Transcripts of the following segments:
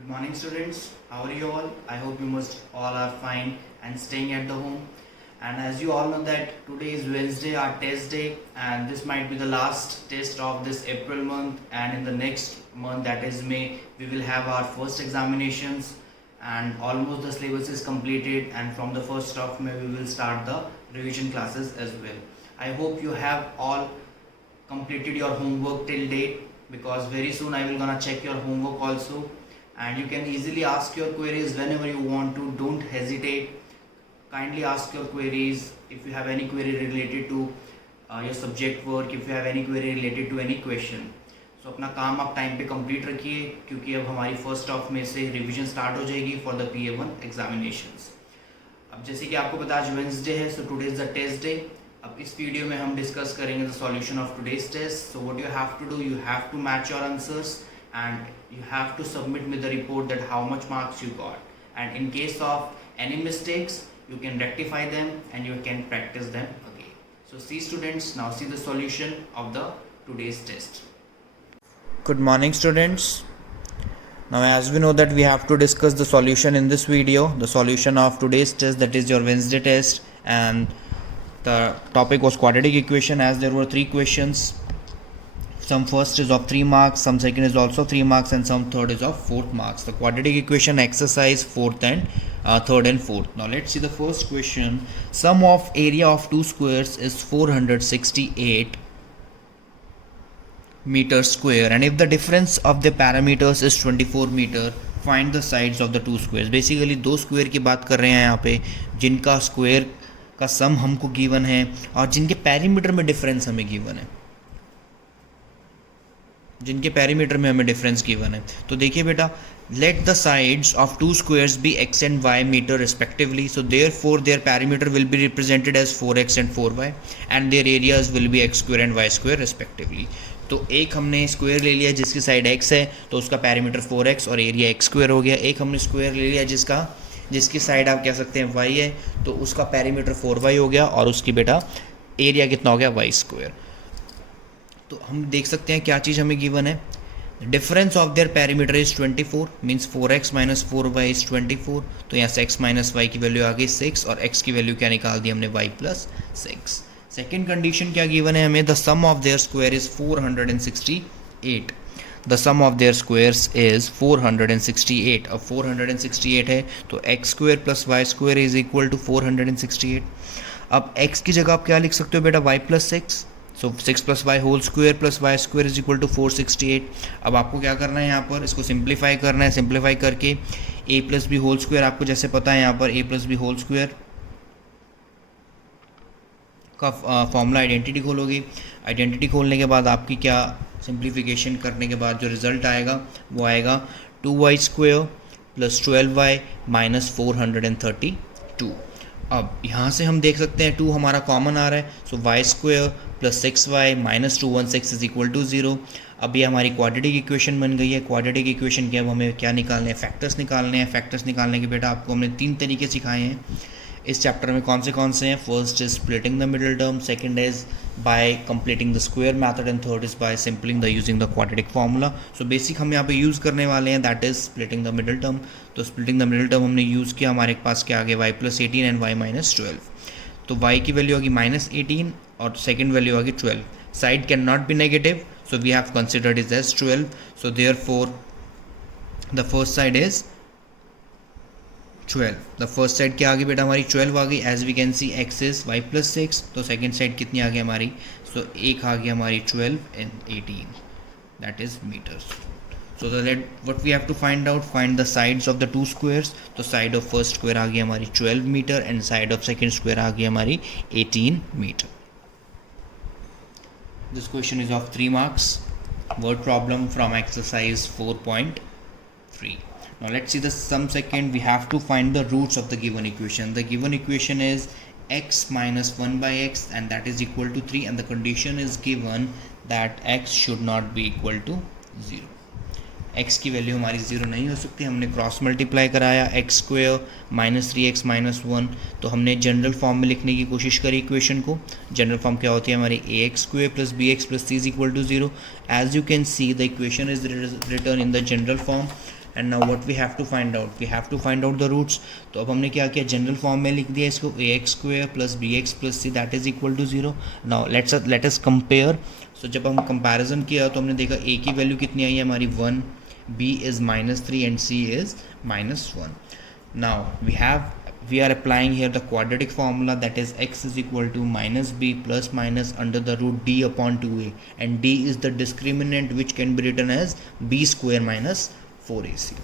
Good morning, students. How are you all? I hope you must all are fine and staying at the home. And as you all know that today is Wednesday, our test day, and this might be the last test of this April month. And in the next month, that is May, we will have our first examinations, and almost the syllabus is completed. And from the 1st of May, we will start the revision classes as well. I hope you have all completed your homework till date, because very soon I will gonna check your homework also, and you can easily ask your queries whenever you want to. Don't hesitate, kindly ask your queries. If you have any query related to your subject work, if you have any query related to any question, so अपना काम आप time पे complete रखिए, क्योंकि अब हमारी 1st of May से revision start हो जाएगी फॉर द PA1 एग्जामिनेशंस। अब जैसे कि आपको पता आज वेंसडे है, so today is the test day. अब इस वीडियो में हम डिस्कस करेंगे the solution of today's test. So what you have to do, you have to match your answers and you have to submit me the report that how much marks you got, and in case of any mistakes you can rectify them and you can practice them again. So see students, now see the solution of the today's test. Good morning students. Now as we know that we have to discuss the solution in this video, the solution of today's test, that is your Wednesday test, and the topic was quadratic equation, as there were 3 questions. Some first is of 3 marks, some second is also 3 marks, and some third is of 4 marks. The quadratic equation exercise 4th and 3rd and 4th. Now let's see the first question. Sum of area of 2 squares is 468 meters square, and if the difference of the parameters is 24 meter, find the sides of the 2 squares. Basically 2 square की बात कर रहे हैं यहाँ पे, जिनका square का सम हमको गिवन है और जिनके पैरीमीटर में डिफरेंस हमें गिवन है, जिनके पैरीमीटर में हमें डिफरेंस गिवन है। तो देखिए बेटा, let the sides of 2 squares be x and y metre respectively, so therefore their perimeter will be represented as 4x and 4y, and their areas will be x square and y square respectively. तो एक हमने square ले लिया जिसकी side x है, तो उसका perimeter 4x और एरिया x स्क्वायर हो गया। एक हमने स्क्वायर ले लिया जिसकी साइड आप कह सकते हैं y है, तो उसका पैरीमीटर 4y हो गया और उसकी बेटा एरिया कितना हो गया, y स्क्वायर। तो हम देख सकते हैं क्या चीज़ हमें गिवन है, difference of their perimeter is 24, means 4x minus 4y is 24। तो यहाँ से x माइनस वाई की वैल्यू आ गई 6, और x की वैल्यू क्या निकाल दी हमने, y प्लस 6। सेकेंड कंडीशन क्या गिवन है हमें, the sum of their square is 468। The sum of their squares is 468। अब 468 है तो x square plus y square is equal to 468। अब x की जगह आप क्या लिख सकते हो बेटा, y plus 6, so 6 plus y whole square plus y square is equal to 468। अब आपको क्या करना है, यहाँ पर इसको सिंप्लीफाई करना है। सिंप्लीफाई करके a plus b whole square, आपको जैसे पता है यहाँ पर a plus b whole square का फॉर्मूला आइडेंटिटी खोलोगे। आइडेंटिटी खोलने के बाद आपकी क्या, सिंप्लीफिकेशन करने के बाद जो रिजल्ट आएगा वो आएगा 2y square plus 12y minus 432। अब यहाँ से हम देख सकते हैं 2 हमारा कॉमन आ रहा है, so y square plus 6y minus 216 is equal to 0। अब ये हमारी क्वाड्रेटिक इक्वेशन बन गई है। क्वाड्रेटिक इक्वेशन के अब हमें क्या निकालने हैं, फैक्टर्स निकालने हैं। फैक्टर्स निकालने के बेटा आपको हमने 3 तरीके सिखाए हैं इस चैप्टर में। कौन से हैं, first is splitting the middle term, second is by completing the square method, and third is by simpling the using the quadratic formula. So basic हम यहाँ पे यूज़ करने वाले हैं, that is splitting the middle term. तो splitting the middle term हमने use किया, हमारे पास क्या आ गया, y plus 18 and y minus 12। तो y की वैल्यू होगी माइनस 18 और सेकेंड वैल्यू होगी 12। Side can not be negative, so we have considered is as 12। So therefore the first side is 12। The first side क्या आ गई बेटा, हमारी 12 आ गई। As we can see x is y plus 6, तो सेकेंड साइड कितनी आ गई हमारी, सो एक आ गई हमारी 12 and 18, that is metres. So that what we have to find out, find the sides of the 2 squares. तो साइड ऑफ फर्स्ट स्क्वायर आ गई हमारी 12 metre and side of second square आ गई हमारी 18 metre. This question is of 3 marks, word problem from exercise 4.3. Now let's see the sum second. We have to find the roots of the given equation. The given equation is x minus 1 by x, and that is equal to 3, and the condition is given that x should not be equal to 0. x की value हमारी 0 नहीं हो सकती। हमने cross multiply कराया, x square minus 3x minus 1, तो हमने general form में लिखने की कोशिश करी इक्वेशन को। जनरल फॉर्म क्या होती है हमारी, ax square plus bx plus c is equal to 0। As you can see the equation is written in the general form, and now what we have to find out the roots. तो अब हमने क्या किया, general form में लिख दिया इसको, ax² plus bx+c that is equal to 0. Now let us compare. सो जब हम कंपैरिजन किया तो हमने देखा a की वैल्यू कितनी आई है हमारी 1, b is -3 and c is -1. Now we are applying here the quadratic formula, that is x is equal to -b plus minus under the root d upon 2a, and d is the discriminant which can be written as b square minus 4ac.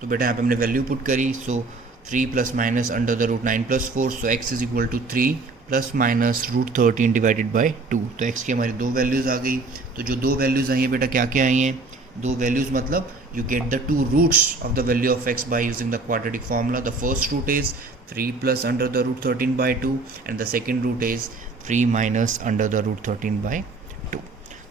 तो बेटा यहाँ पे हमने value put करी. So 3 plus minus under the root 9 plus 4, so x is equal to 3 plus minus root 13 divided by 2. तो x की हमारी दो वैल्यूज़ आ गई. तो जो दो वैल्यूज़ आई हैं बेटा क्या क्या आई हैं, दो वैल्यूज़ मतलब you get the two roots of the value of x by using the quadratic formula. The first root is 3 plus under the root 13 by 2 and the second root is 3 minus under the root 13 by 2.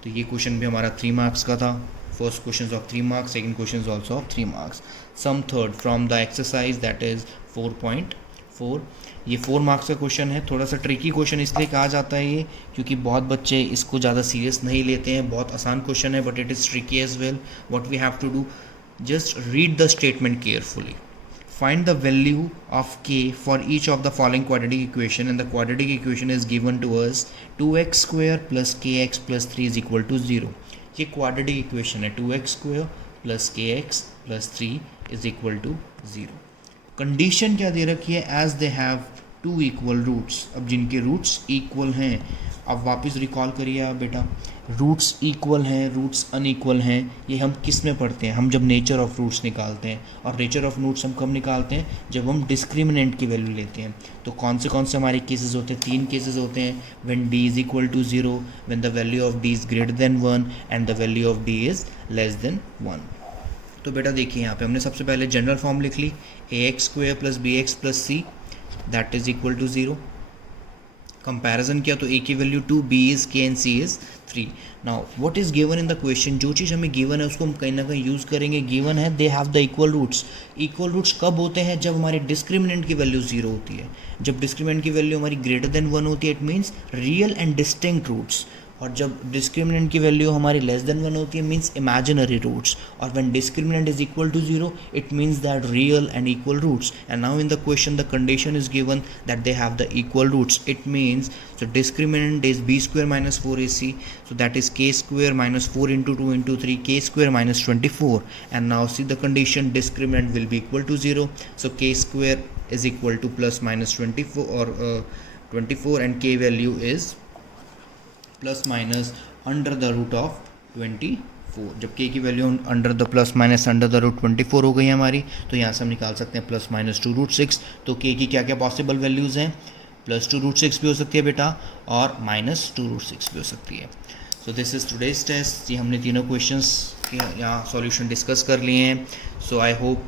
तो ये question भी हमारा 3 marks का था. First question of 3 marks, second question also of 3 marks. Sum third from the exercise that is 4.4. ये 4 marks का question है. थोड़ा सा ट्रिकी क्वेश्चन इसलिए कहा जाता है ये क्योंकि बहुत बच्चे इसको ज़्यादा सीरियस नहीं लेते हैं. बहुत आसान क्वेश्चन है but it is tricky as well. What we have to do, just read the statement carefully. Find the value of k for each of the following quadratic equation, and the quadratic equation is given to us 2x square plus kx plus 3 is equal to 0. ये quadratic equation है, 2x square plus kx plus 3 is equal to 0. Condition क्या दे रखी है, as they have two equal roots. अब जिनके roots equal हैं, अब वापस रिकॉल करिए आप बेटा, रूट्स इक्वल हैं, रूट्स अनइक्वल हैं, ये हम किस में पढ़ते हैं, हम जब नेचर ऑफ रूट्स निकालते हैं. और नेचर ऑफ रूट्स हम कब निकालते हैं, जब हम डिस्क्रिमिनेंट की वैल्यू लेते हैं. तो कौन से हमारे केसेस होते हैं, 3 केसेस होते हैं. When d is equal to 0, when the value of d is greater than 1 and the value of d is less than 1. तो बेटा देखिए यहाँ पे हमने सबसे पहले जनरल फॉर्म लिख ली, ax² plus bx+c that is equal to 0. Comparison किया तो a की value 2, b is k and c is 3. Now what is given in the question, जो चीज़ हमें गिवन है उसको हम कहीं ना कहीं यूज़ करेंगे. गिवन है they have the equal roots. Equal roots कब होते हैं, जब हमारे डिस्क्रिमिनेंट की वैल्यू 0 होती है. जब डिस्क्रिमिनेंट की वैल्यू हमारी ग्रेटर देन 1 होती है it means real and distinct roots. और जब डिस्क्रिमिनेंट की वैल्यू हमारी लेस देन 1 होती है मीन्स इमेजिनरी रूट्स. और when discriminant is equal to 0 it means that real and equal roots. And now in the question the condition is given that they have the equal roots. It means so discriminant is b square minus 4ac, so that is k square minus 4 into 2 into 3, k square minus 24. And now see the condition, discriminant will be equal to 0, so k square is equal to plus minus 24 or 24 and k value is plus minus under the root of 24. जब k की value under the plus minus under the root 24 हो गई हमारी, तो यहाँ से हम निकाल सकते हैं प्लस माइनस 2 रूट 6. तो k की क्या क्या पॉसिबल वैल्यूज़ हैं, प्लस 2 रूट 6 भी हो सकती है बेटा और माइनस 2 रूट 6 भी हो सकती है. So this is today's test. ये हमने तीनों क्वेश्चंस के यहाँ सॉल्यूशन डिस्कस कर लिए हैं. So I hope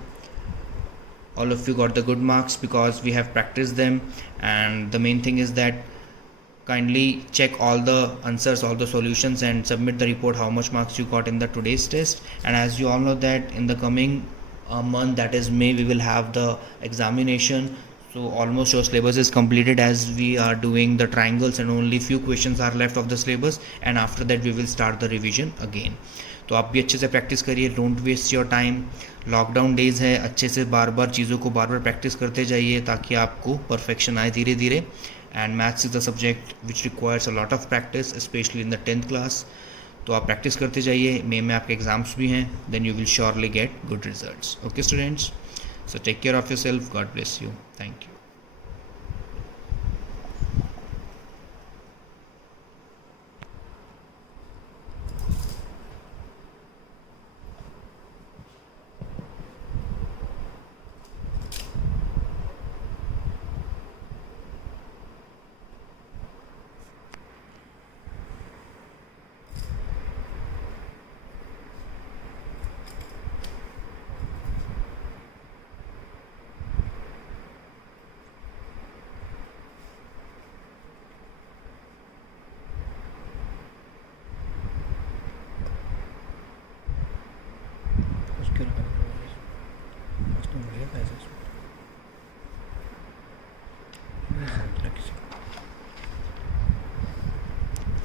all of you got the good marks because we have practiced them. And the main thing is that kindly check all the answers, all the solutions and submit the report how much marks you got in the today's test. And as you all know that in the coming month, that is May, we will have the examination. So almost your syllabus is completed as we are doing the triangles and only few questions are left of the syllabus, and after that we will start the revision again. तो आप भी अच्छे से practice करिए, don't waste your time. Lockdown days है, अच्छे से बार बार चीज़ों को बार बार प्रैक्टिस करते जाइए ताकि आपको परफेक्शन आए धीरे धीरे. And maths is the subject which requires a lot of practice specially in the 10th class. तो आप प्रैक्टिस करते जाइए. मे में आपके एग्ज़ाम्स भी हैं, then you will surely get good results. Okay students, so take care of yourself. God bless you. Thank you.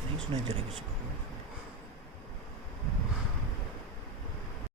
नहीं सुनाई दे रहा किसी को.